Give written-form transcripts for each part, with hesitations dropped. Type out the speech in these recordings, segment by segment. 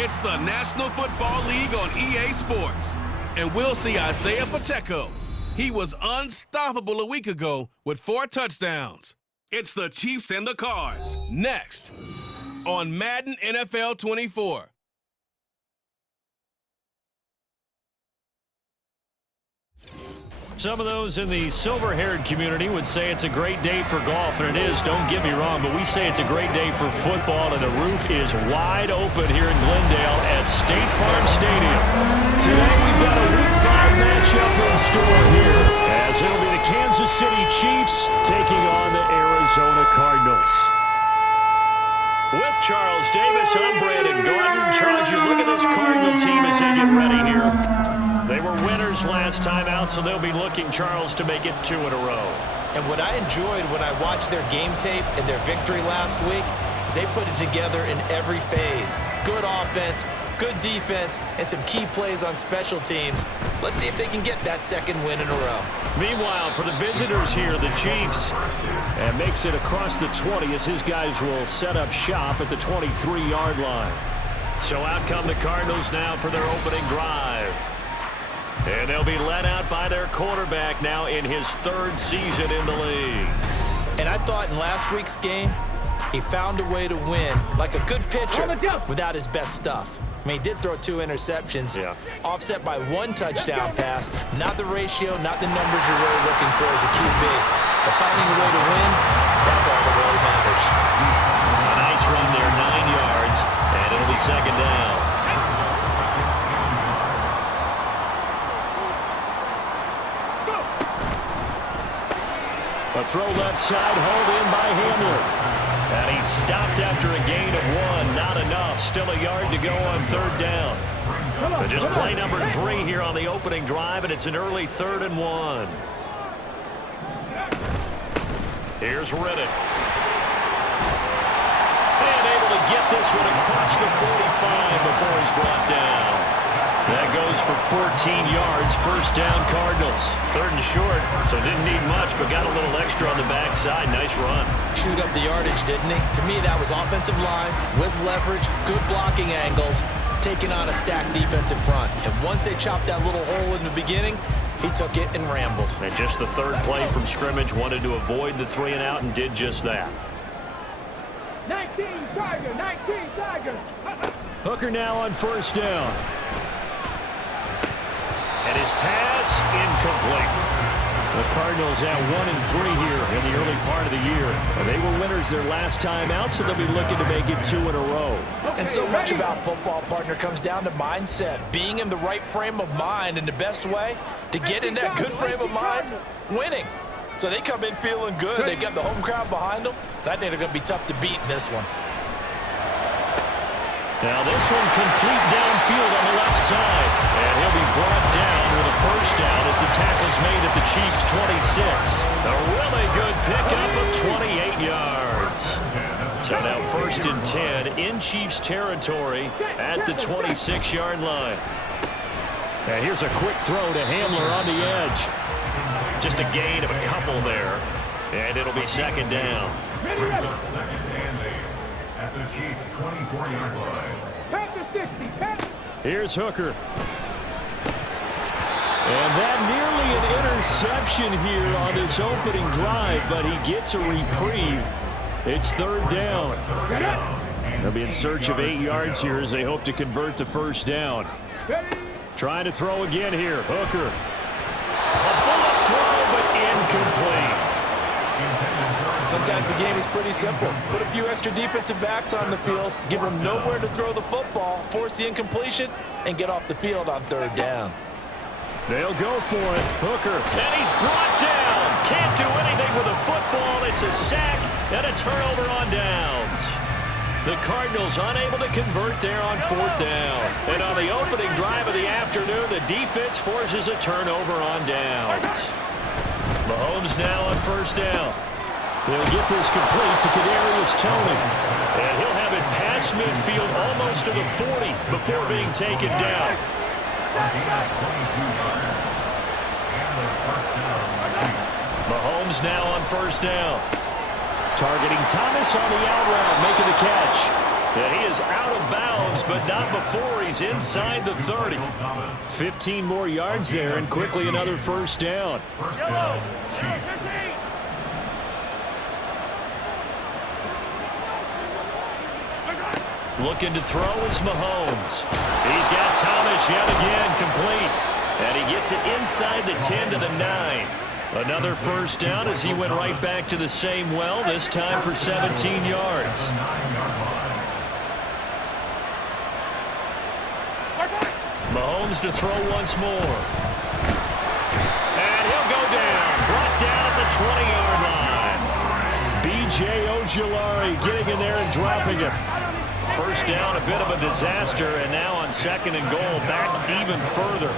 It's the National Football League on EA Sports. And we'll see Isaiah Pacheco. He was unstoppable a week ago with 4 touchdowns. It's the Chiefs and the Cards. Next on Madden NFL 24. Some of those in the silver-haired community would say it's a great day for golf, and it is, don't get me wrong, but we say it's a great day for football, and the roof is wide open here in Glendale at State Farm Stadium. Today we've got a Week 5 matchup in store here, as it'll be the Kansas City Chiefs taking on the Arizona Cardinals. With Charles Davis, I'm Brandon Garden. Charles, you look at this Cardinal team as they get ready here. They were winners last time out, so they'll be looking, Charles, to make it 2 in a row. And what I enjoyed when I watched their game tape and their victory last week is they put it together in every phase. Good offense, good defense, and some key plays on special teams. Let's see if they can get that second win in a row. Meanwhile, for the visitors here, the Chiefs, and makes it across the 20 as his guys will set up shop at the 23-yard line. So out come the Cardinals now for their opening drive. And they'll be led out by their quarterback now in his 3rd season in the league. And I thought in last week's game, he found a way to win like a good pitcher without his best stuff. I mean, he did throw 2 interceptions, offset by 1 touchdown pass. Not the ratio, not the numbers you're really looking for as a QB. But finding a way to win, that's all that really matters. A nice run there, 9 yards, and it'll be 2nd down. A throw left side, hauled in by Hamler. And he stopped after a gain of 1. Not enough. Still a yard to go on 3rd down. But just play number 3 here on the opening drive, and it's an early 3rd and 1. Here's Riddick. And able to get this one across the 45 before he's brought down. That goes for 14 yards, 1st down Cardinals. 3rd and short, so didn't need much, but got a little extra on the backside. Nice run. Chewed up the yardage, didn't he? To me, that was offensive line with leverage, good blocking angles, taking on a stacked defensive front. And once they chopped that little hole in the beginning, he took it and rambled. And just the 3rd play from scrimmage, wanted to avoid the 3 and out and did just that. 19 Tiger, 19 Tiger. Hooker now on 1st down. And his pass incomplete. The Cardinals at 1-3 here in the early part of the year. They were winners their last time out, so they'll be looking to make it 2 in a row. And so much about football, partner, comes down to mindset. Being in the right frame of mind, and the best way to get in that good frame of mind, winning. So they come in feeling good. They got the home crowd behind them. I think they're going to be tough to beat in this one. Now this one complete downfield on the left side. And he'll be brought down with a 1st down as the tackle's made at the Chiefs' 26. A really good pickup of 28 yards. So now 1st and 10 in Chiefs territory at the 26-yard line. And here's a quick throw to Hamler on the edge. Just a gain of a couple there. And it'll be 2nd down. At the Chiefs' 24-yard line. Here's Hooker. And that nearly an interception here on this opening drive, but he gets a reprieve. It's 3rd down. They'll be in search of 8 yards here as they hope to convert the 1st down. Trying to throw again here. Hooker. A bullet throw, but incomplete. Sometimes the game is pretty simple. Put a few extra defensive backs on the field, give them nowhere to throw the football, force the incompletion, and get off the field on 3rd down. They'll go for it. Hooker. And he's brought down. Can't do anything with a football. It's a sack and a turnover on downs. The Cardinals unable to convert there on 4th down. And on the opening drive of the afternoon, the defense forces a turnover on downs. Mahomes now on 1st down. They'll get this complete to Kadarius Toney. And he'll have it past midfield almost to the 40 before being taken down. Mahomes now on 1st down. Targeting Thomas on the out route, making the catch. And he is out of bounds but not before he's inside the 30. 15 more yards there, and quickly another first down. First down, Chiefs. Looking to throw is Mahomes. He's got Thomas yet again complete. And he gets it inside the 10 to the 9. Another first down as he went right back to the same well, this time for 17 yards. Mahomes to throw once more. And he'll go down. Brought down at the 20-yard line. B.J. Ojulari getting in there and dropping it. First down, a bit of a disaster, and now on second and goal, back even further.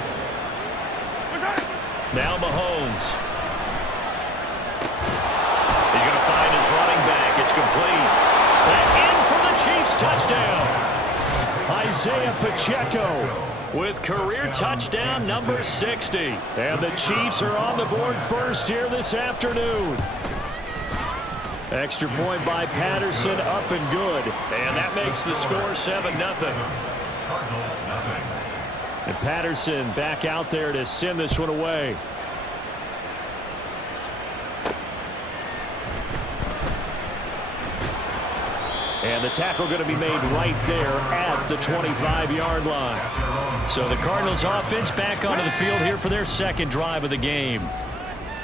Now Mahomes. He's going to find his running back. It's complete. And in for the Chiefs touchdown. Isaiah Pacheco with career touchdown number 60. And the Chiefs are on the board first here this afternoon. Extra point by Patterson, up and good. And that makes the score 7-0. Cardinals, nothing. And Patterson back out there to send this one away. And the tackle going to be made right there at the 25-yard line. So the Cardinals offense back onto the field here for their second drive of the game.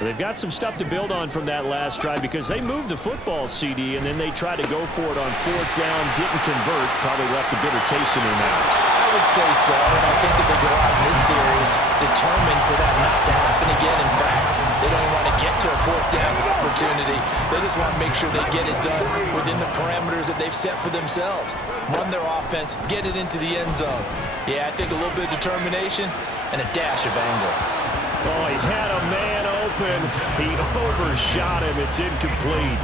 They've got some stuff to build on from that last drive because they moved the football, CD, and then they tried to go for it on fourth down, didn't convert, probably left a bitter taste in their mouths. I would say so, and I think that they go out in this series determined for that not to happen again. In fact, they don't want to get to a fourth down opportunity. They just want to make sure they get it done within the parameters that they've set for themselves. Run their offense, get it into the end zone. Yeah, I think a little bit of determination and a dash of anger. Oh, he had a man open. He overshot him. It's incomplete.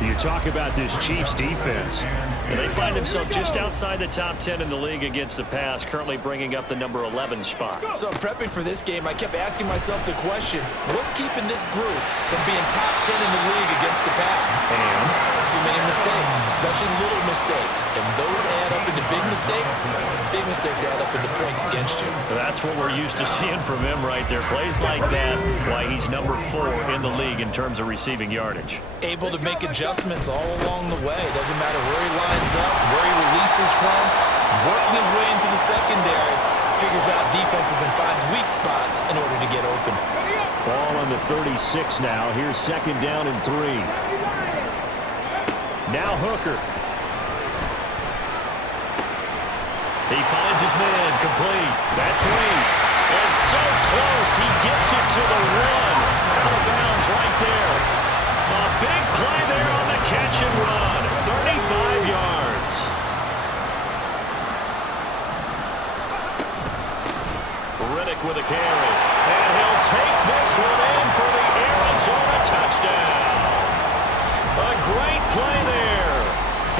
You talk about this Chiefs defense. And they find themselves just outside the top 10 in the league against the pass, currently bringing up the number 11 spot. So prepping for this game, I kept asking myself the question, what's keeping this group from being top 10 in the league against the pass? And too many mistakes, especially little mistakes. And those add up into big mistakes. Big mistakes add up into points against you. That's what we're used to seeing from him right there. Plays like that, why he's number 4 in the league in terms of receiving yardage. Able to make adjustments all along the way. Doesn't matter where he lines up, where he releases from. Working his way into the secondary. Figures out defenses and finds weak spots in order to get open. Ball on the 36 now. Here's second down and 3. Now Hooker. He finds his man, complete. That's Reed. And so close, he gets it to the 1. Out of bounds right there. A big play there on the catch and run. 35 yards. Riddick with a carry. And he'll take this one in for the Arizona touchdown. A great play there.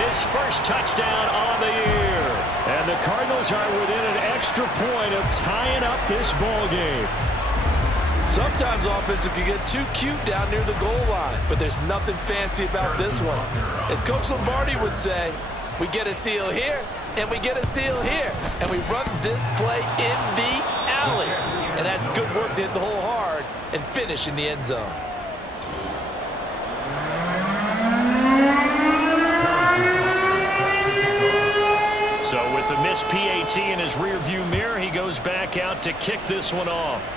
His first touchdown on the year. And the Cardinals are within an extra point of tying up this ball game. Sometimes offenses can get too cute down near the goal line, but there's nothing fancy about this one. As Coach Lombardi would say, we get a seal here, and we get a seal here, and we run this play in the alley. And that's good work to hit the hole hard and finish in the end zone. So with the missed PAT in his rearview mirror, he goes back out to kick this one off.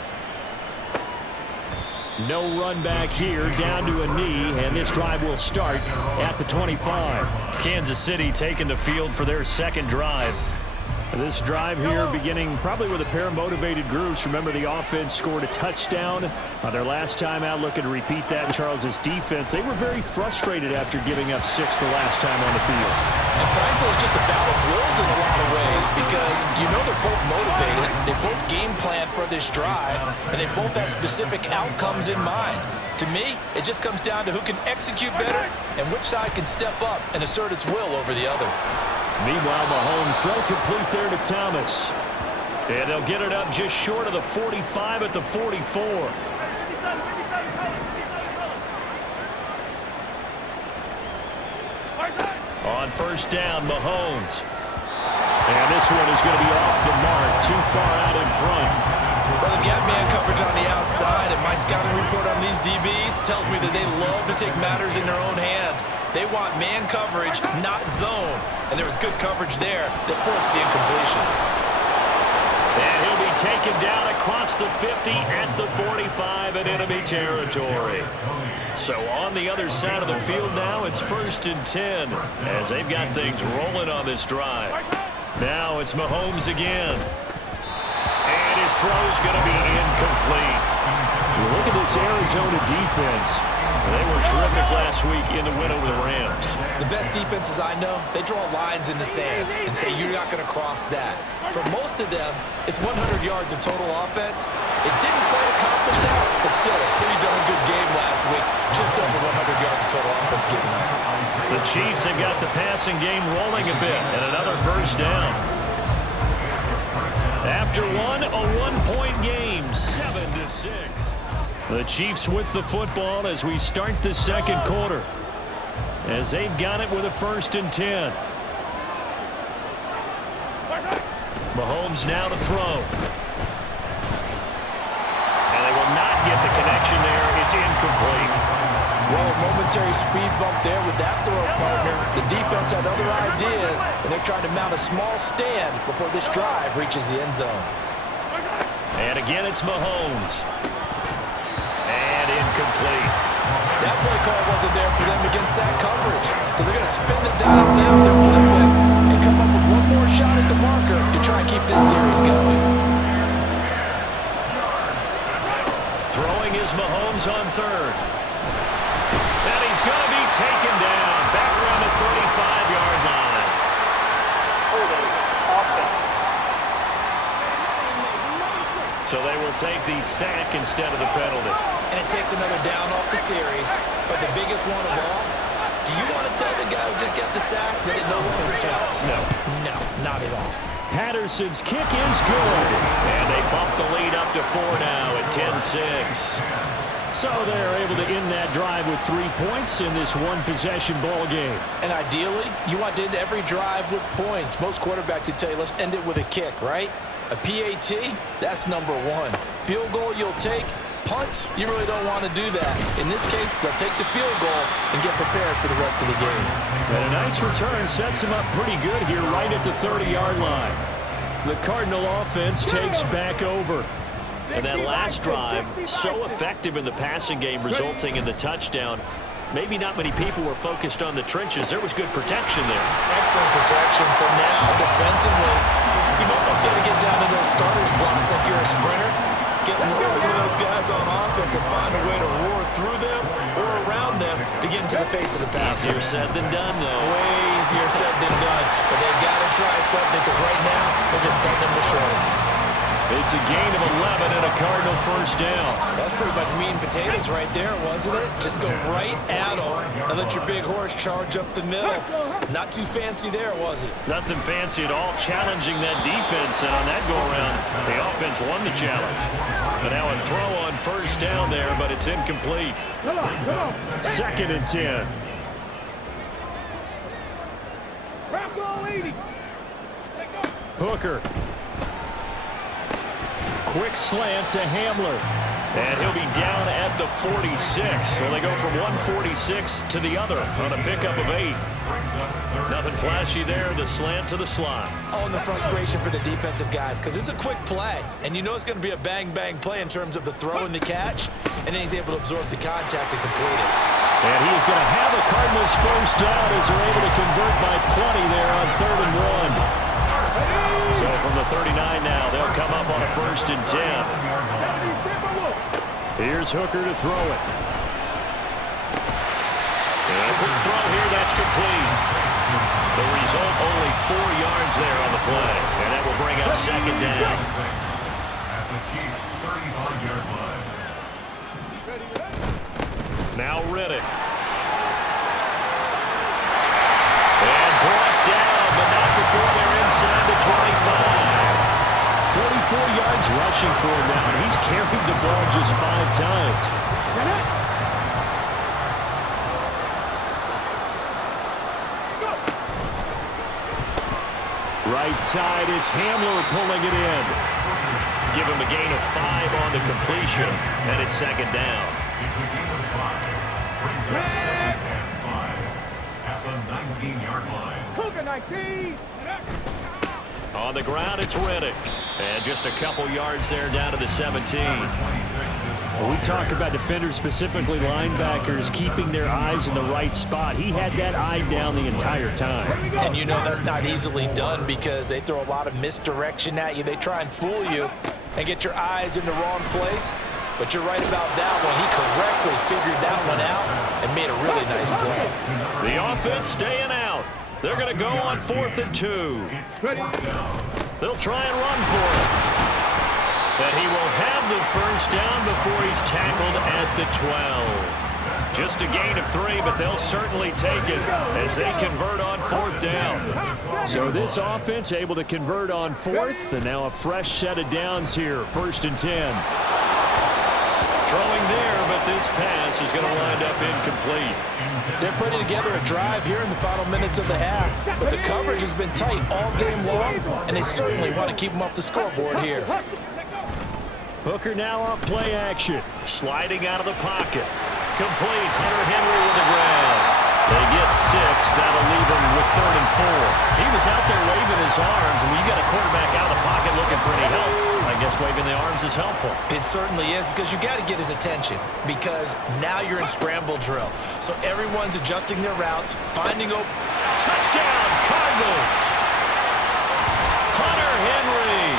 No run back here, down to a knee, and this drive will start at the 25. Kansas City taking the field for their second drive. This drive here beginning probably with a pair of motivated groups. Remember, the offense scored a touchdown on their last time out. Looking to repeat that in Charles's defense. They were very frustrated after giving up 6 the last time on the field. And frankly, it's just a battle of wills in a lot of ways because you know they're both motivated. They both game plan for this drive, and they both have specific outcomes in mind. To me, it just comes down to who can execute better and which side can step up and assert its will over the other. Meanwhile, Mahomes throw complete there to Thomas. And they'll get it up just short of the 45 at the 44. On first down, Mahomes. And this one is going to be off the mark, too far out in front. Well, they've got man coverage on the outside, and my scouting report on these DBs tells me that they love to take matters in their own hands. They want man coverage, not zone. And there was good coverage there that forced the incompletion. And he'll be taken down across the 50 at the 45 in enemy territory. So on the other side of the field now, it's 1st and 10 as they've got things rolling on this drive. Now it's Mahomes again. And his throw's going to be incomplete. Look at this Arizona defense. They were terrific last week in the win over the Rams. The best defenses I know, they draw lines in the sand and say you're not going to cross that. For most of them, it's 100 yards of total offense. It didn't quite accomplish that, but still a pretty darn good game last week. Just over 100 yards of total offense given up. The Chiefs have got the passing game rolling a bit and another first down. After one, a one-point game, 7-6. The Chiefs with the football as we start the second quarter. As they've got it with a 1st and 10. Mahomes now to throw. And they will not get the connection there. It's incomplete. Well, a momentary speed bump there with that throw, partner. The defense had other ideas, and they're trying to mount a small stand before this drive reaches the end zone. And again, it's Mahomes. And incomplete. That play call wasn't there for them against that coverage. So they're going to spin the dial now in their playbook and come up with one more shot at the marker to try and keep this series going. Throwing is Mahomes on 3rd. And he's going to be taken down back around the 35-yard line. So they will take the sack instead of the penalty. And it takes another down off the series. But the biggest one of all, do you want to tell the guy who just got the sack that it no longer counts? No. No, not at all. Patterson's kick is good. And they bump the lead up to 4 now at 10-6. So they're able to end that drive with 3 points in this one-possession ball game. And ideally, you want to end every drive with points. Most quarterbacks would tell you, let's end it with a kick, right? A PAT, that's number 1. Field goal you'll take. Punts, you really don't want to do that. In this case, they'll take the field goal and get prepared for the rest of the game. And a nice return sets them up pretty good here right at the 30-yard line. The Cardinal offense takes back over. And that last drive, so effective in the passing game, resulting in the touchdown. Maybe not many people were focused on the trenches. There was good protection there. Excellent protection. So now, defensively, you've almost got to get down to those starters blocks like you're a sprinter. Get lower than those guys on offense and find a way to roar through them or around them to get into the face of the passer. Easier said than done, though. Way easier said than done. But they've got to try something because right now, they're just cutting them to shreds. It's a gain of 11 and a Cardinal first down. That's pretty much meat and potatoes right there, wasn't it? Just go right at them and let your big horse charge up the middle. Not too fancy there, was it? Nothing fancy at all, challenging that defense, and on that go-around, the offense won the challenge. But now a throw on first down there, but it's incomplete. 2nd and 10. Hooker. Quick slant to Hamler. And he'll be down at the 46. So they go from 146 to the other on a pickup of 8. Nothing flashy there, the slant to the slot. Oh, and the frustration for the defensive guys, because it's a quick play, and you know it's going to be a bang-bang play in terms of the throw and the catch, and then he's able to absorb the contact and complete it. And he is going to have the Cardinals first down as they're able to convert by plenty there on 3rd and 1. So from the 39 now, they'll come up on a 1st and 10. Here's Hooker to throw it. And a quick throw here, that's complete. The result, only 4 yards there on the play. And that will bring up 2nd down. At the Chiefs' 35-yard line. Now Riddick. And brought down, but not before they're inside the 25. 44 yards rushing for him now, and he's carried the ball just 5 times. Right side, it's Hamler pulling it in. Give him a gain of 5 on the completion, and it's second down. It's a gain of 5. Brings up 2nd and 5 at the 19-yard line. Cougar 19. On the ground, it's Reddick. And just a couple yards there down to the 17. When we talk about defenders, specifically linebackers, keeping their eyes in the right spot. He had that eye down the entire time. And you know that's not easily done because they throw a lot of misdirection at you. They try and fool you and get your eyes in the wrong place. But you're right about that one. He correctly figured that one out and made a really nice play. The offense staying out. They're going to go on 4th and 2. They'll try and run for it. And he will have the first down before he's tackled at the 12. Just a gain of 3, but they'll certainly take it as they convert on 4th down. So this offense able to convert on 4th, and now a fresh set of downs here. 1st and 10. Throwing there, but this pass is going to wind up incomplete. They're putting together a drive here in the final minutes of the half, but the coverage has been tight all game long, and they certainly want to keep them off the scoreboard here. Hooker now off play action. Sliding out of the pocket. Complete. Hunter Henry with the ground. They get 6. That'll leave him with 3rd and 4. He was out there waving his arms, and when you got a quarterback out of the pocket looking for any help, I guess waving the arms is helpful. It certainly is because you got to get his attention because now you're in scramble drill. So everyone's adjusting their routes, finding a touchdown, Cardinals. Hunter Henry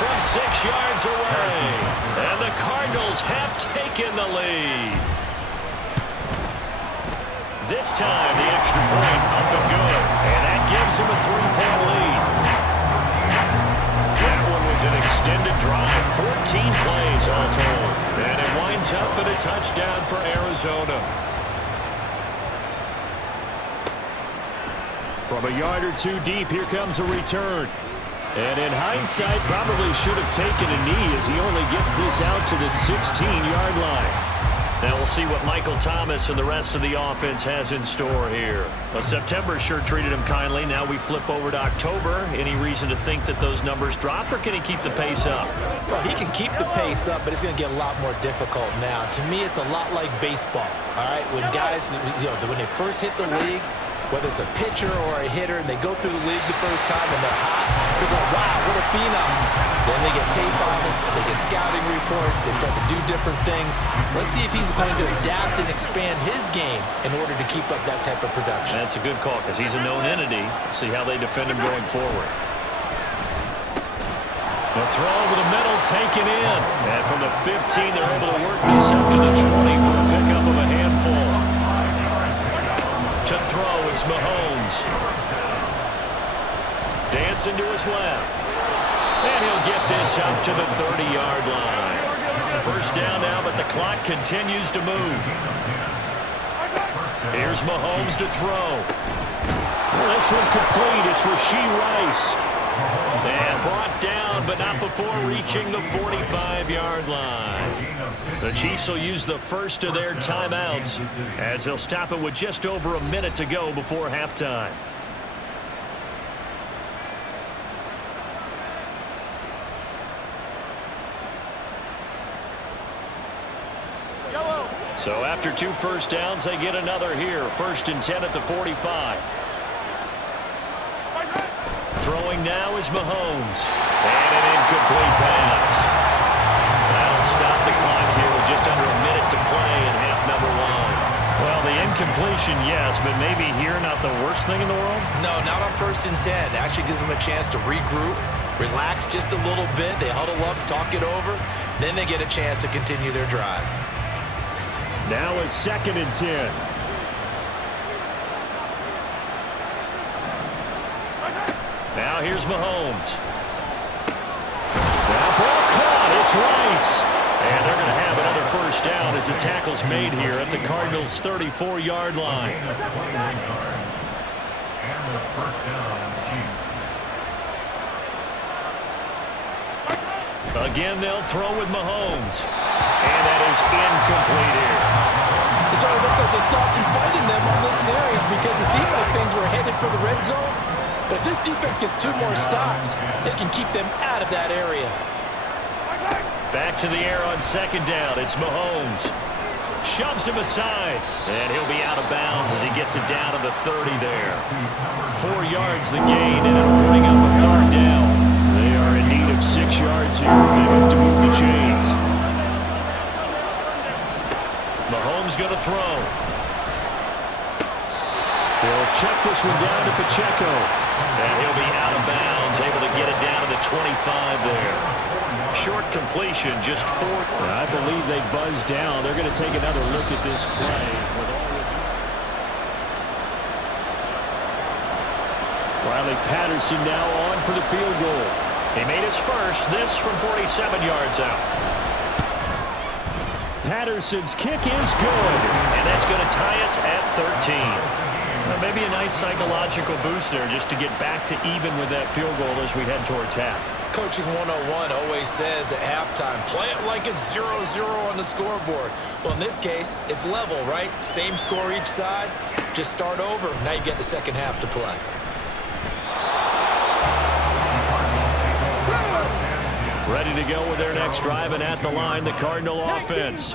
from 6 yards away. And the Cardinals have taken the lead. This time, the extra point up and good. And that gives him a 3-point lead. That one was an extended drive. 14 plays all told. And it winds up in a touchdown for Arizona. From a yard or 2 deep, here comes a return. And in hindsight, probably should have taken a knee as he only gets this out to the 16-yard line. Now we'll see what Michael Thomas and the rest of the offense has in store here. Well, September sure treated him kindly. Now we flip over to October. Any reason to think that those numbers drop, or can he keep the pace up? Well, he can keep the pace up, but it's going to get a lot more difficult now. To me, it's a lot like baseball, all right? When guys, when they first hit the league, whether it's a pitcher or a hitter, and they go through the league the first time and they're hot, people go, wow, what a phenom. Then they get tape on them, they get scouting reports, they start to do different things. Let's see if he's going to adapt and expand his game in order to keep up that type of production. That's a good call because he's a known entity. See how they defend him going forward. The throw over the middle, taken in. And from the 15, they're able to work this up to the 20 for a pickup of a handful. To throw, it's Mahomes. Dancing to his left. And he'll get this up to the 30-yard line. First down now, but the clock continues to move. Here's Mahomes to throw. Well, this one complete. It's Rashee Rice. And brought down, but not before reaching the 45-yard line. The Chiefs will use the first of their timeouts as they'll stop it with just over a minute to go before halftime. So after 2 first downs, they get another here. 1st and 10 at the 45. Throwing now is Mahomes. And an incomplete pass. That'll stop the clock here with just under a minute to play in half number 1. Well, the incompletion, yes, but maybe here not the worst thing in the world? No, not on 1st and 10. It actually gives them a chance to regroup, relax just a little bit. They huddle up, talk it over. Then they get a chance to continue their drive. Now is 2nd and 10. Now here's Mahomes. Now ball caught. It's Rice. And they're going to have another first down as the tackle's made here at the Cardinals' 34-yard line. And the first down, Chiefs. Again, they'll throw with Mahomes. And that is incomplete here. It sort of looks like they stopped some fight in them on this series because it seemed like things were headed for the red zone. But if this defense gets 2 more stops, they can keep them out of that area. Back to the air on second down. It's Mahomes. Shoves him aside, and he'll be out of bounds as he gets it down to the 30 there. 4 yards the gain, and it'll bring up a third down. They are in need of 6 yards here if they hope to move the chains. Mahomes going to throw. He'll check this one down to Pacheco, and he'll be out of bounds, able to get it down to the 25 there. Short completion, just 4. I believe they buzzed down. They're going to take another look at this play. Riley Patterson now on for the field goal. He made his first, this from 47 yards out. Patterson's kick is good, and that's going to tie us at 13. Maybe a nice psychological boost there just to get back to even with that field goal as we head towards half. Coaching 101 always says at halftime, play it like it's 0-0 on the scoreboard. Well, in this case, it's level, right? Same score each side. Just start over. Now you get the second half to play. Ready to go with their next drive, and at the line, the Cardinal offense.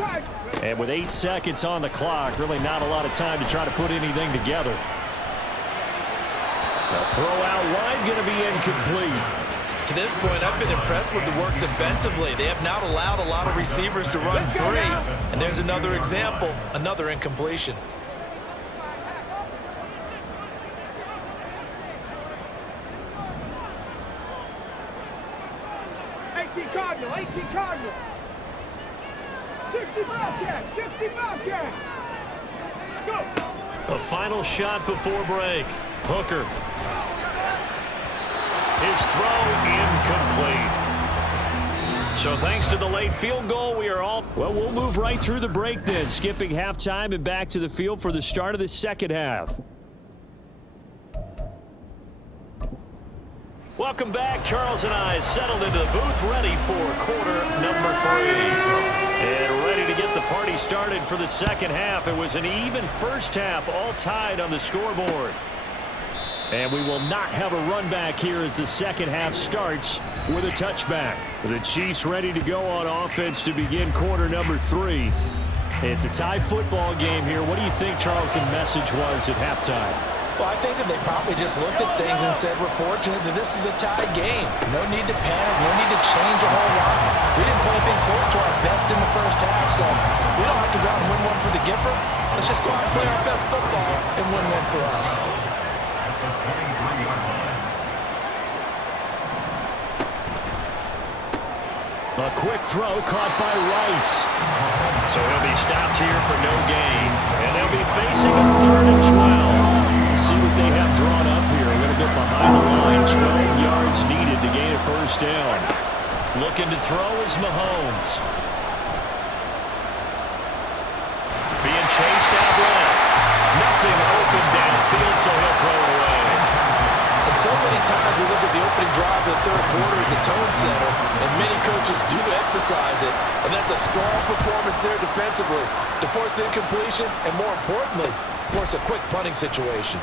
And with 8 seconds on the clock, really not a lot of time to try to put anything together. The throw out wide going to be incomplete. To this point, I've been impressed with the work defensively. They have not allowed a lot of receivers to run free. And there's another example, another incompletion. Cardinal. 60 Bobcat. Go. A final shot before break. Hooker. His throw incomplete. So thanks to the late field goal, we are all... Well, we'll move right through the break then, skipping halftime and back to the field for the start of the second half. Welcome back. Charles and I settled into the booth, ready for quarter number 3. And ready to get the party started for the second half. It was an even first half, all tied on the scoreboard. And we will not have a run back here as the second half starts with a touchback. The Chiefs ready to go on offense to begin quarter number 3. It's a tie football game here. What do you think, Charles, the message was at halftime? Well, I think that they probably just looked at things and said, we're fortunate that this is a tie game. No need to panic, no need to change a whole lot. We didn't play anything close to our best in the first half, so we don't have to go out and win one for the Gipper. Let's just go out and play our best football and win one for us. A quick throw caught by Rice. So he'll be stopped here for no gain, and they'll be facing a 3rd and 12. See what they have drawn up here. We're going to get behind the line. 12 yards needed to gain a first down. Looking to throw is Mahomes. Being chased out left. Nothing open downfield, so he'll throw it away. And so many times we look at the opening drive of the third quarter as a tone setter, and many coaches do emphasize it, and that's a strong performance there defensively to force incompletion, and more importantly, force a quick punting situation.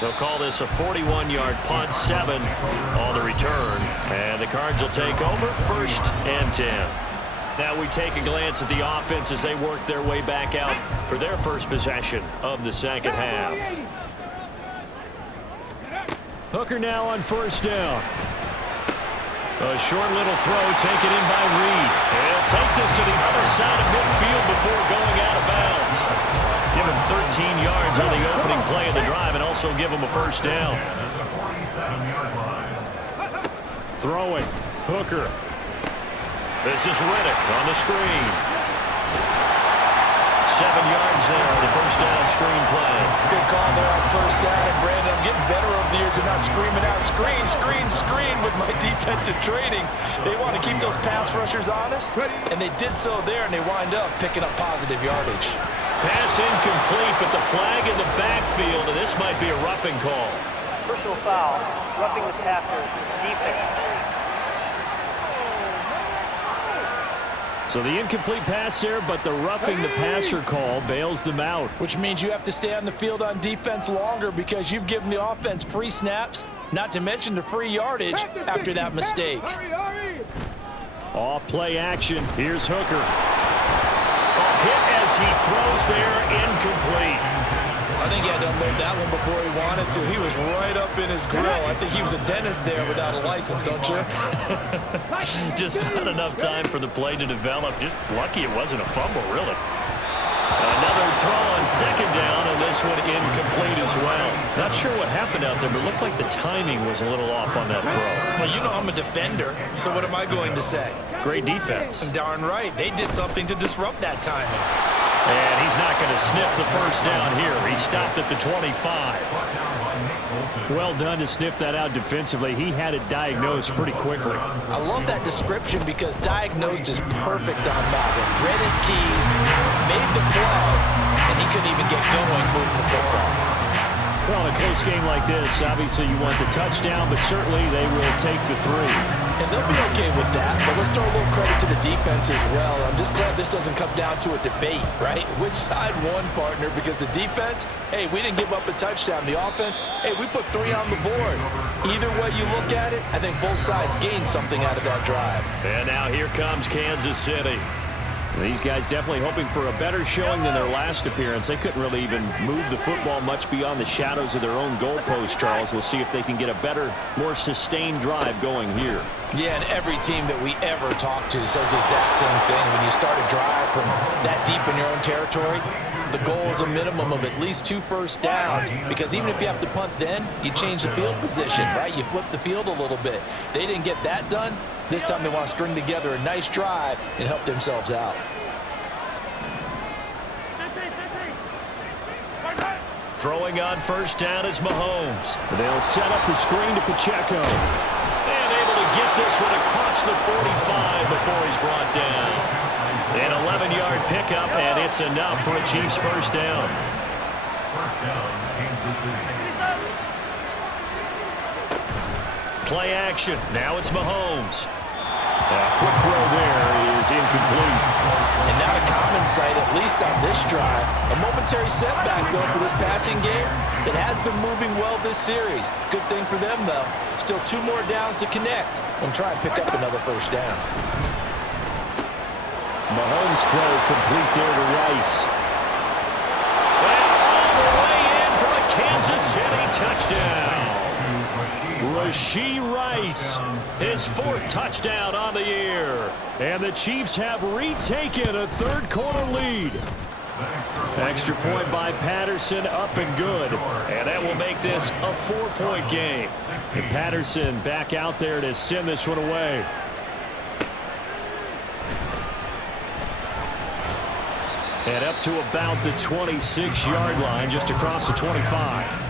They'll call this a 41-yard punt, 7 on the return, and the Cards will take over 1st and 10. Now we take a glance at the offense as they work their way back out for their first possession of the second half. Hooker now on first down. A short little throw taken in by Reed. He'll take this to the other side of midfield before going out of bounds. Give him 13 yards on the opening play of the drive and also give him a first down. Throwing. Hooker. This is Riddick on the screen. 7 yards there on the first down screen play. Good call there on first down. And Brandon, I'm getting better over the years of not screaming out screen, screen, screen with my defensive training. They want to keep those pass rushers honest, and they did so there, and they wind up picking up positive yardage. Pass incomplete, but the flag in the backfield, and this might be a roughing call. Personal foul, roughing the passer, defense. So the incomplete pass there, but the roughing the passer call bails them out. Which means you have to stay on the field on defense longer because you've given the offense free snaps, not to mention the free yardage after that mistake. Off play action. Here's Hooker. A hit as he throws there, incomplete. I think he had to unload that one before he wanted to. He was right up in his grill. I think he was a dentist there without a license, don't you? Just not enough time for the play to develop. Just lucky it wasn't a fumble, really. Another throw on second down, and this one incomplete as well. Not sure what happened out there, but it looked like the timing was a little off on that throw. Well, you know I'm a defender, so what am I going to say? Great defense. Darn right. They did something to disrupt that timing. And he's not going to sniff the first down here. He stopped at the 25. Well done to sniff that out defensively. He had it diagnosed pretty quickly. I love that description because diagnosed is perfect on that one. Read his keys, made the play, and he couldn't even get going moving the football. Well, in a close game like this, obviously you want the touchdown, but certainly they will take the 3. And they'll be okay with that, but let's throw a little credit to the defense as well. I'm just glad this doesn't come down to a debate, right? Which side won, partner? Because the defense, hey, we didn't give up a touchdown. The offense, hey, we put 3 on the board. Either way you look at it, I think both sides gained something out of that drive. And now here comes Kansas City. These guys definitely hoping for a better showing than their last appearance. They couldn't really even move the football much beyond the shadows of their own goalpost, Charles. We'll see if they can get a better, more sustained drive going here. Yeah, and every team that we ever talk to says the exact same thing. When you start a drive from that deep in your own territory, the goal is a minimum of at least 2 first downs, because even if you have to punt then, you change the field position, right? You flip the field a little bit. They didn't get that done. This time they want to string together a nice drive and help themselves out. Throwing on first down is Mahomes. They'll set up the screen to Pacheco. And able to get this one across the 45 before he's brought down. An 11-yard pickup, and it's enough for a Chiefs first down. First down, Kansas City. Play action. Now it's Mahomes. A quick throw there is incomplete. And not a common sight, at least on this drive. A momentary setback, though, for this passing game that has been moving well this series. Good thing for them, though. Still 2 more downs to connect and try and pick up another first down. Mahomes' throw complete there to Rice. And all the way in for a Kansas City touchdown. Rashee Rice, his 4th touchdown on the year. And the Chiefs have retaken a 3rd quarter lead. Extra point by Patterson, up and good. And that will make this a 4-point game. And Patterson back out there to send this one away. And up to about the 26-yard line, just across the 25.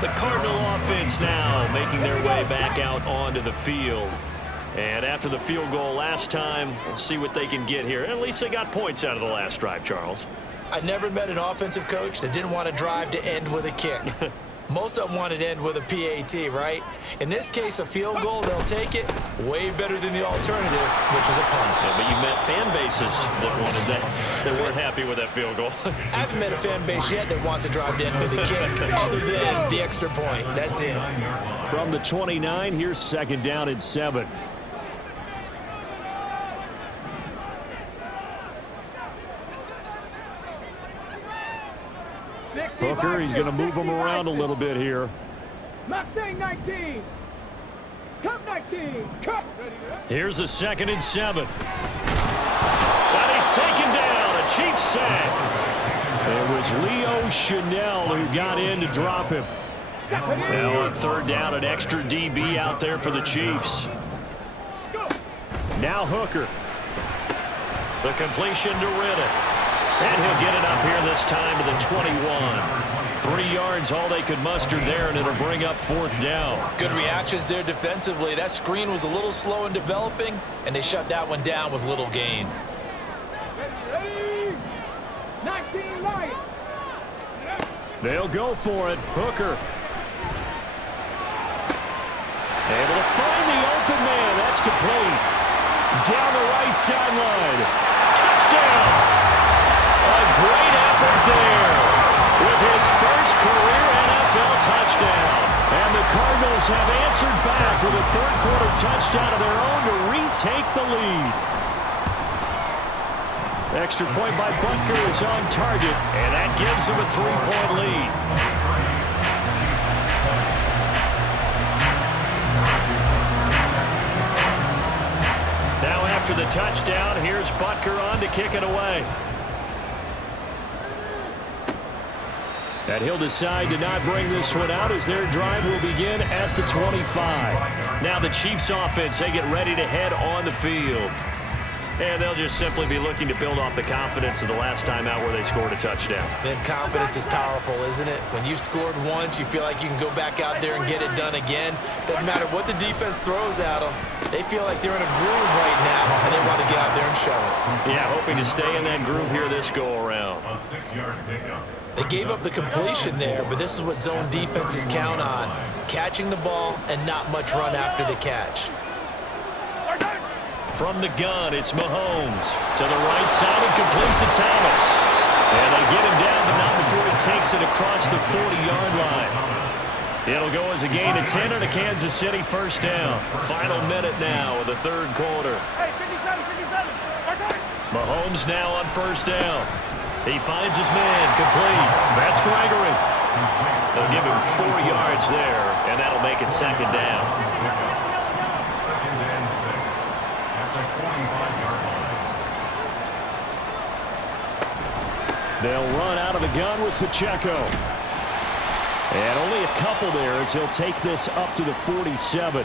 The Cardinal offense now making their way back out onto the field. And after the field goal last time, we'll see what they can get here. At least they got points out of the last drive, Charles. I never met an offensive coach that didn't want to drive to end with a kick. Most of them wanted to end with a PAT, right? In this case, a field goal, they'll take it. Way better than the alternative, which is a punt. Yeah, but you met fan bases that wanted that, that weren't happy with that field goal. I haven't met a fan base yet that wants to drive to end with a kick, other than the extra point. That's it. From the 29, here's 2nd down and 7. Hooker, he's going to move him around a little bit here. Mustang 19. Cup 19. Cup. Here's the 2nd and 7. And he's taken down. A Chiefs sack. It was Leo Chanel who got in to drop him. Now on 3rd down, an extra DB out there for the Chiefs. Now Hooker. The completion to Riddick. And he'll get it up here this time to the 21. 3 yards, all they could muster there, and it'll bring up 4th down. Good reactions there defensively. That screen was a little slow in developing, and they shut that one down with little gain. 19 light. They'll go for it. Hooker. Able to find the open man. That's complete. Down the right sideline. touchdown. A great effort there with his first career NFL touchdown. And the Cardinals have answered back with a third-quarter touchdown of their own to retake the lead. Extra point by Butker is on target, and that gives him a 3-point lead. Now after the touchdown, here's Butker on to kick it away. And he'll decide to not bring this one out as their drive will begin at the 25. Now the Chiefs offense, they get ready to head on the field. And they'll just simply be looking to build off the confidence of the last time out where they scored a touchdown. Then confidence is powerful, isn't it? When you've scored once, you feel like you can go back out there and get it done again. Doesn't matter what the defense throws at them. They feel like they're in a groove right now, and they want to get out there and show it. Yeah, hoping to stay in that groove here this go-around. A 6-yard pickup. They gave up the completion there, but this is what zone defenses count on. Catching the ball and not much run after the catch. From the gun, it's Mahomes. To the right side and complete to Thomas. And they get him down, but not before he takes it across the 40-yard line. It'll go as a gain of 10 and a Kansas City first down. Final minute now of the third quarter. Mahomes now on first down. He finds his man, complete. That's Gregory. They'll give him 4 yards there, and that'll make it second down. Second and 6 at the 45-yard line. They'll run out of the gun with Pacheco. And only a couple there as he'll take this up to the 47.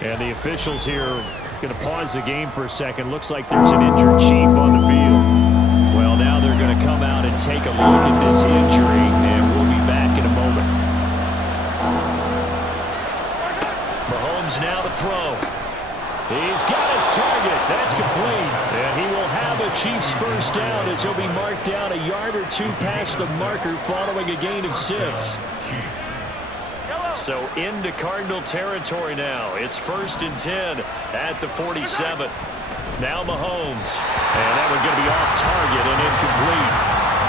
And the officials here are going to pause the game for a second. Looks like there's an injured Chief on the field. Well, now they're going to come out and take a look at this injury, and we'll be back in a moment. Mahomes now to throw. He's got his target. That's complete. And he will have a Chiefs first down as he'll be marked down a yard or two past the marker following a gain of 6. So into Cardinal territory now. It's 1st and 10 at the 47. Now Mahomes. And that one's going to be off target and incomplete.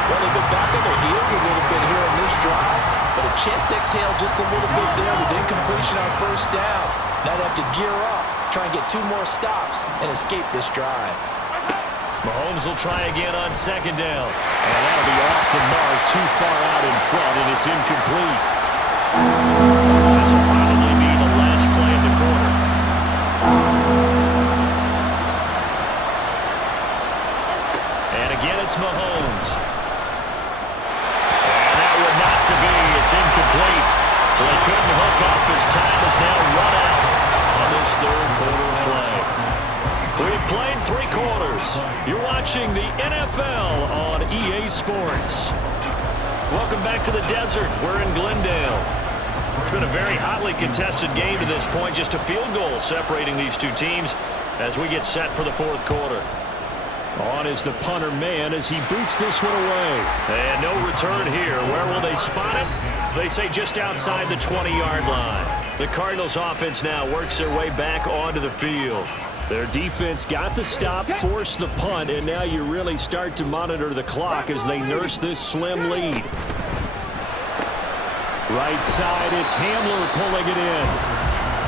Well, they've been back on their heels a little bit here in this drive, but a chance to exhale just a little bit there with incompletion on first down. Now they have to gear up, try and get 2 more stops, and escape this drive. Mahomes will try again on second down. And that'll be off the mark, too far out in front, and it's incomplete. This will probably be the last play of the quarter. And again, it's Mahomes. And that would not to be. It's incomplete. So they couldn't hook up as time is now run out on this third quarter of play. We've played 3 quarters. You're watching the NFL on EA Sports. Welcome back to the desert. We're in Glendale. It's been a very hotly contested game to this point. Just a field goal separating these two teams as we get set for the fourth quarter. On is the punter man as he boots this one away. And no return here. Where will they spot it? They say just outside the 20-yard line. The Cardinals offense now works their way back onto the field. Their defense got the stop, forced the punt, and now you really start to monitor the clock as they nurse this slim lead. Right side, it's Hamler pulling it in.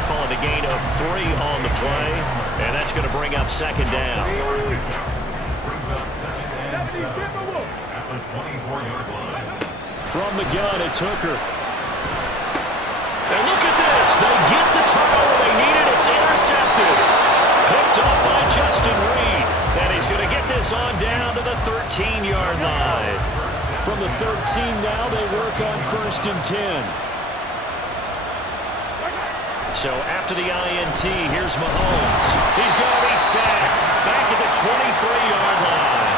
Calling a gain of 3 on the play, and that's going to bring up second down. Brings up 2nd and 7 at the 24-yard line. From the gun, it's Hooker. And look at this. They get the turnover they needed. It's intercepted. Picked up by Justin Reed. And he's going to get this on down to the 13-yard line. From the 13 now, they work on 1st and 10. So after the INT, here's Mahomes. He's going to be sacked. Back at the 23-yard line.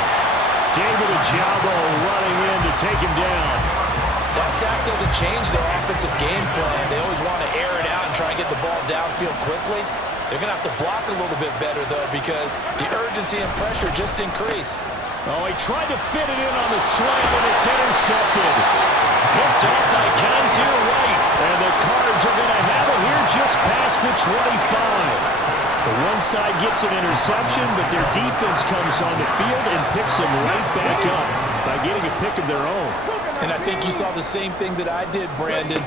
David Ojabo running in to take him down. That sack doesn't change their offensive game plan. They always want to air it out and try and get the ball downfield quickly. They're going to have to block a little bit better, though, because the urgency and pressure just increase. Oh, he tried to fit it in on the slant, and it's intercepted. Picked up by Kaiser White. And the Cards are going to have it here just past the 25. The one side gets an interception, but their defense comes on the field and picks them right back up by getting a pick of their own. And I think you saw the same thing that I did, Brandon.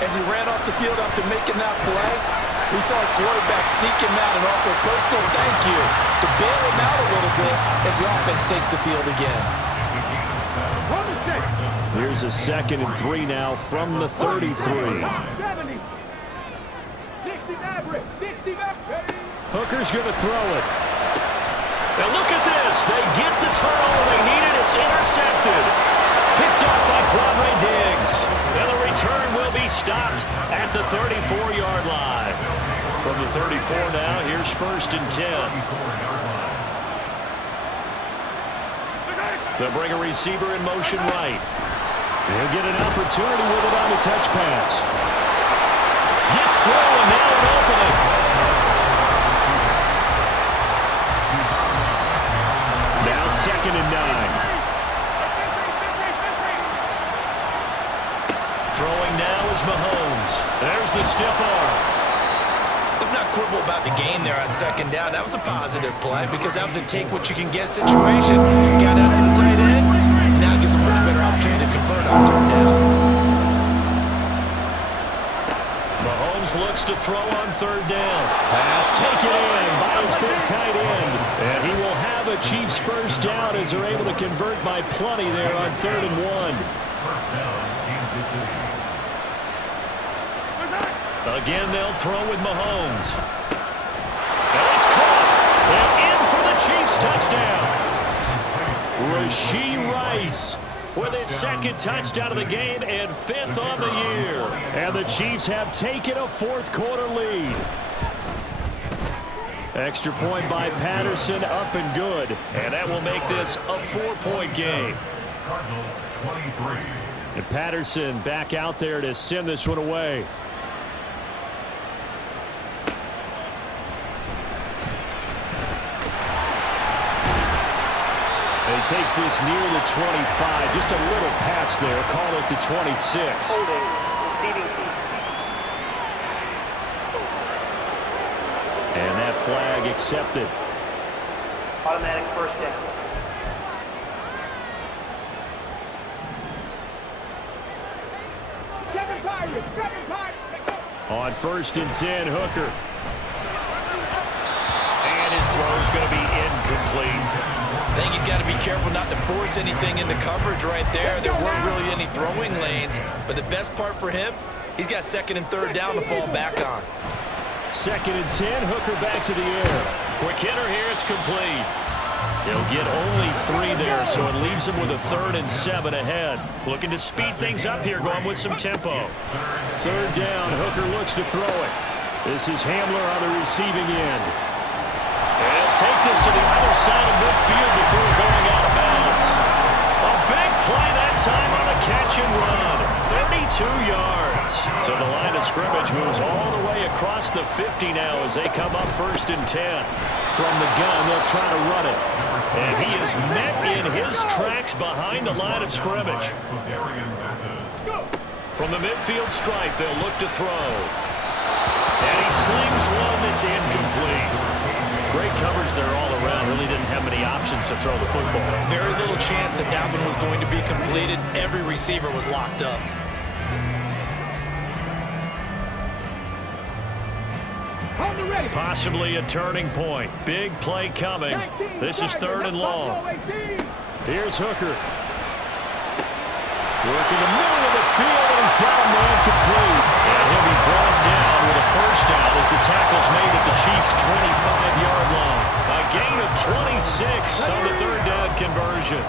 As he ran off the field after making that play, we saw his quarterback seek him out and offer a personal thank you to bail him out a little bit as the offense takes the field again. Here's a 2nd and 3 now from the 33. 70. 60 average. 60 average. Hooker's going to throw it. Now look at this. They get the turnover they needed. It's intercepted. Picked up by Quadre Diggs. And the return will be stopped at the 34-yard line. From the 34 now, here's 1st and 10. They'll bring a receiver in motion right. He'll get an opportunity with it on the touch pass. Gets through and now an opening. Now 2nd and 9. Throwing now is Mahomes. There's the stiff arm. Let's not quibble about the game there on 2nd down. That was a positive play because that was a take-what-you-can-get situation. Got out to the tight end. Now gives a much better opportunity to convert on 3rd down. Mahomes looks to throw on 3rd down. Pass taken in by his big tight end. And he will have a Chiefs 1st down as they're able to convert by plenty there on 3rd and 1. First down, Kansas City. Again, they'll throw with Mahomes. And it's caught. And in for the Chiefs touchdown. Rashee Rice with his 2nd touchdown of the game and 5th on the year. And the Chiefs have taken a 4th quarter lead. Extra point by Patterson, up and good. And that will make this a 4-point game. Cardinals 23. And Patterson back out there to send this one away. He takes this near the 25. Just a little pass there. Call it the 26. Holding. Receiving team. And that flag accepted. Automatic 1st down. On 1st and 10, Hooker. And his throw's going to be incomplete. I think he's got to be careful not to force anything into coverage right there. There weren't really any throwing lanes, but the best part for him, he's got 2nd and 3rd down to fall back on. 2nd and 10, Hooker back to the air. Quick hitter here, it's complete. He'll get only 3 there, so it leaves him with a 3rd and 7 ahead. Looking to speed things up here, going with some tempo. 3rd down, Hooker looks to throw it. This is Hamler on the receiving end. And he'll take this to the other side of midfield before going out of bounds. A big play that time on a catch and run. 32 yards. So the line of scrimmage moves all the way across the 50 now as they come up 1st and 10. From the gun, they'll try to run it. And he is met in his tracks behind the line of scrimmage. From the midfield stripe, they'll look to throw. And he slings one that's incomplete. Great coverage there all around. Really didn't have many options to throw the football. Very little chance that that one was going to be completed. Every receiver was locked up. Possibly a turning point. Big play coming. This is 3rd and long. Here's Hooker. Working the middle of the field, and he's got a man complete. And he'll be brought down with a 1st down as the tackle's made at the Chiefs' 25-yard line. A gain of 26 on the 3rd down conversion.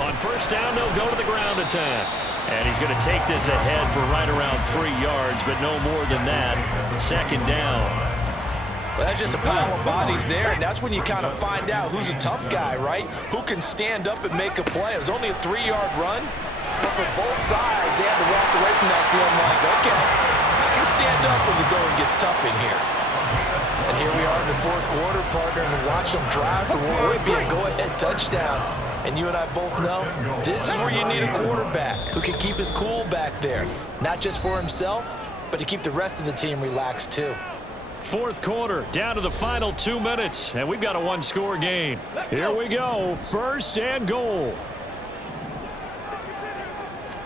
On 1st down, they'll go to the ground attack. And he's going to take this ahead for right around 3 yards, but no more than that. 2nd down. Well, that's just a pile of bodies there, and that's when you kind of find out who's a tough guy, right? Who can stand up and make a play. It was only a 3-yard run, but for both sides, they had to walk away from that feeling like, okay, I can stand up when the going gets tough in here. And here we are in the 4th quarter, partner, and watch them drive for what would be a go-ahead touchdown. And you and I both know this is where you need a quarterback who can keep his cool back there. Not just for himself, but to keep the rest of the team relaxed too. Fourth quarter, down to the final 2 minutes, and we've got a one-score game. Here we go, first and goal.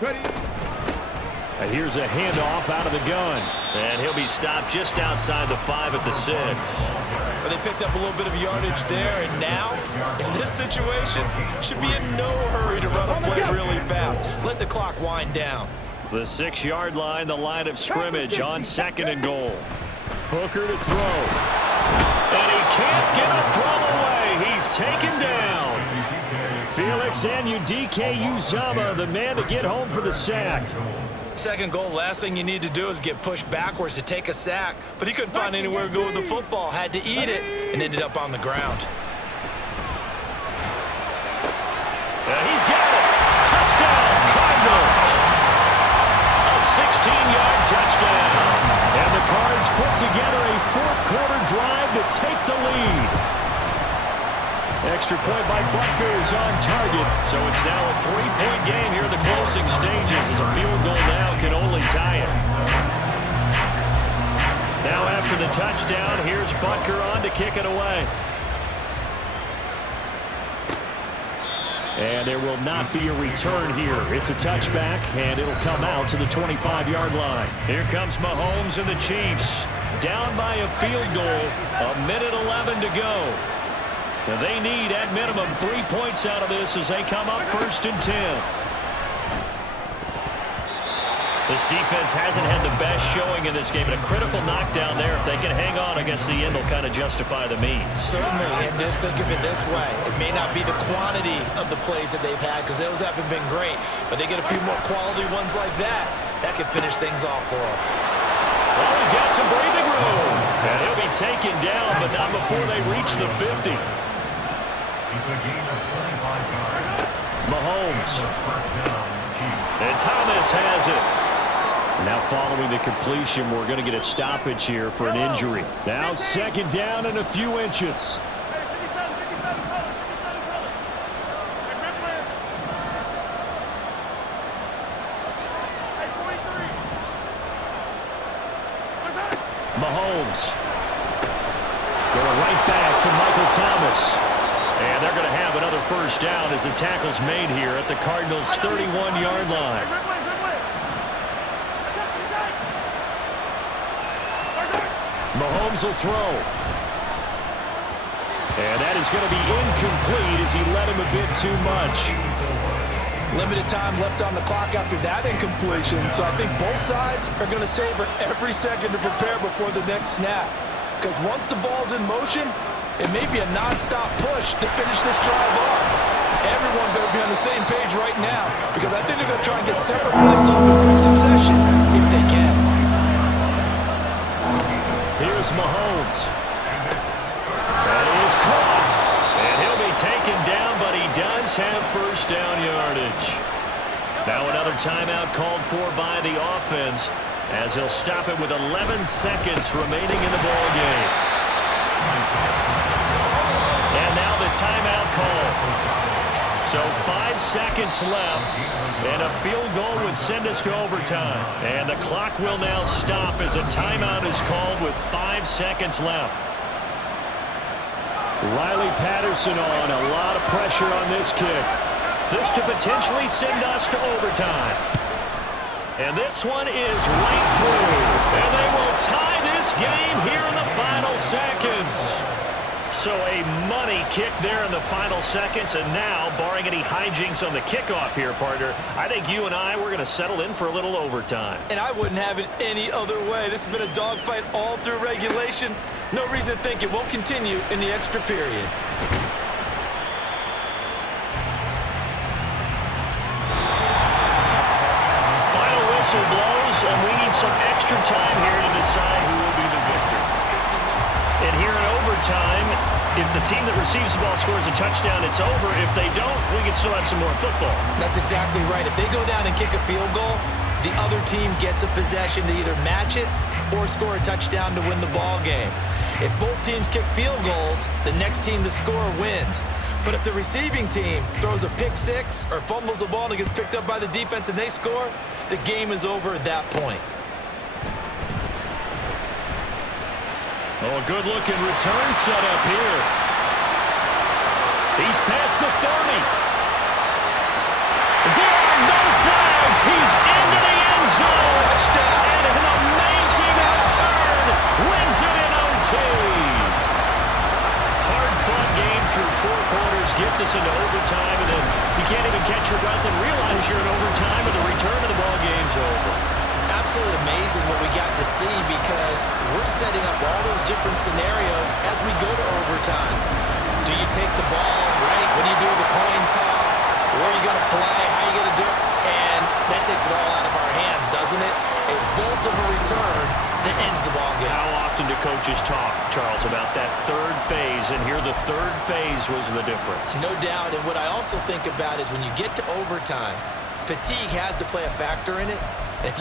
And here's a handoff out of the gun. And he'll be stopped just outside the 5 at the 6. Well, they picked up a little bit of yardage there, and now, in this situation, should be in no hurry to run a play really fast. Let the clock wind down. The 6-yard line, the line of scrimmage on second and goal. Hooker to throw. And he can't get a throw away. He's taken down. Felix Anudike-Uzomah, the man to get home for the sack. Second goal, last thing you need to do is get pushed backwards to take a sack. But he couldn't find anywhere to go with the football, had to eat it, and ended up on the ground. He's got it. Touchdown, Cardinals. A 16-yard touchdown. And the Cards put together a fourth-quarter drive to take the lead. Extra point by Butker is on target, so it's now a 3-point game here in the closing stages as a field goal now can only tie it. Now after the touchdown, here's Butker on to kick it away. And there will not be a return here. It's a touchback, and it'll come out to the 25-yard line. Here comes Mahomes and the Chiefs. Down by a field goal, a minute 11 to go. Now they need, at minimum, 3 points out of this as they come up first and 10. This defense hasn't had the best showing in this game, but a critical knockdown there. If they can hang on, I guess the end will kind of justify the means. Certainly, and just think of it this way. It may not be the quantity of the plays that they've had, because those haven't been great, but they get a few more quality ones like that, that can finish things off for them. Well, he's got some breathing room, and he'll be taken down, but not before they reach the 50. It's a gain of 25 yards. Mahomes. First down, Chiefs. And Thomas has it. Now following the completion, we're going to get a stoppage here for an injury. Now second down and a few inches. Mahomes. Going right back to Michael Thomas. And they're going to have another first down as the tackle's made here at the Cardinals' 31-yard line. Mahomes will throw. And that is going to be incomplete as he led him a bit too much. Limited time left on the clock after that incompletion, so I think both sides are going to savor every second to prepare before the next snap. Because once the ball's in motion, it may be a non-stop push to finish this drive off. Everyone better be on the same page right now, because I think they're going to try and get separate plays off in quick succession if they can. Here's Mahomes. That is caught. And he'll be taken down, but he does have first down yardage. Now another timeout called for by the offense as he'll stop it with 11 seconds remaining in the ball game. And now the timeout call. So 5 seconds left, and a field goal would send us to overtime. And the clock will now stop as a timeout is called with 5 seconds left. Riley Patterson on, a lot of pressure on this kick. This to potentially send us to overtime. And this one is right through. And they will tie this game here in the final seconds. So a money kick there in the final seconds, and now, barring any hijinks on the kickoff here, partner, I think you and I, we're going to settle in for a little overtime. And I wouldn't have it any other way. This has been a dogfight all through regulation. No reason to think it won't continue in the extra period. Final whistle blows, and we need some extra time here to decide who will be the victor. 60 minutes. And here in overtime, if the team that receives the ball scores a touchdown, it's over. If they don't, we can still have some more football. That's exactly right. If they go down and kick a field goal, the other team gets a possession to either match it or score a touchdown to win the ball game. If both teams kick field goals, the next team to score wins. But if the receiving team throws a pick six or fumbles the ball and it gets picked up by the defense and they score, the game is over at that point. Oh, a good-looking return set up here. He's past the 30. There are no flags. He's into the end zone. Touchdown. And an amazing return wins it in OT. Hard-fought game through 4 quarters gets us into overtime, and then you can't even catch your breath and realize you're in overtime, and the return of the ball game's over. Absolutely amazing what we got to see, because we're setting up all those different scenarios as we go to overtime. Do you take the ball, right? What do you do with the coin toss? Where are you going to play? How are you going to do it? And that takes it all out of our hands, doesn't it? A bolt of a return that ends the ball game. How often do coaches talk, Charles, about that third phase? And here the third phase was the difference. No doubt. And what I also think about is when you get to overtime, fatigue has to play a factor in it. And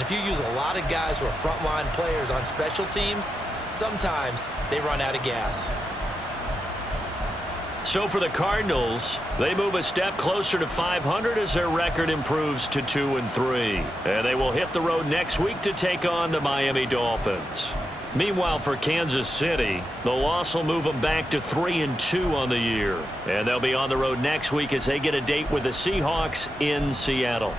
if you use a lot of guys who are frontline players on special teams, sometimes they run out of gas. So for the Cardinals, they move a step closer to 500 as their record improves to 2-3. And they will hit the road next week to take on the Miami Dolphins. Meanwhile, for Kansas City, the loss will move them back to 3-2 on the year. And they'll be on the road next week as they get a date with the Seahawks in Seattle.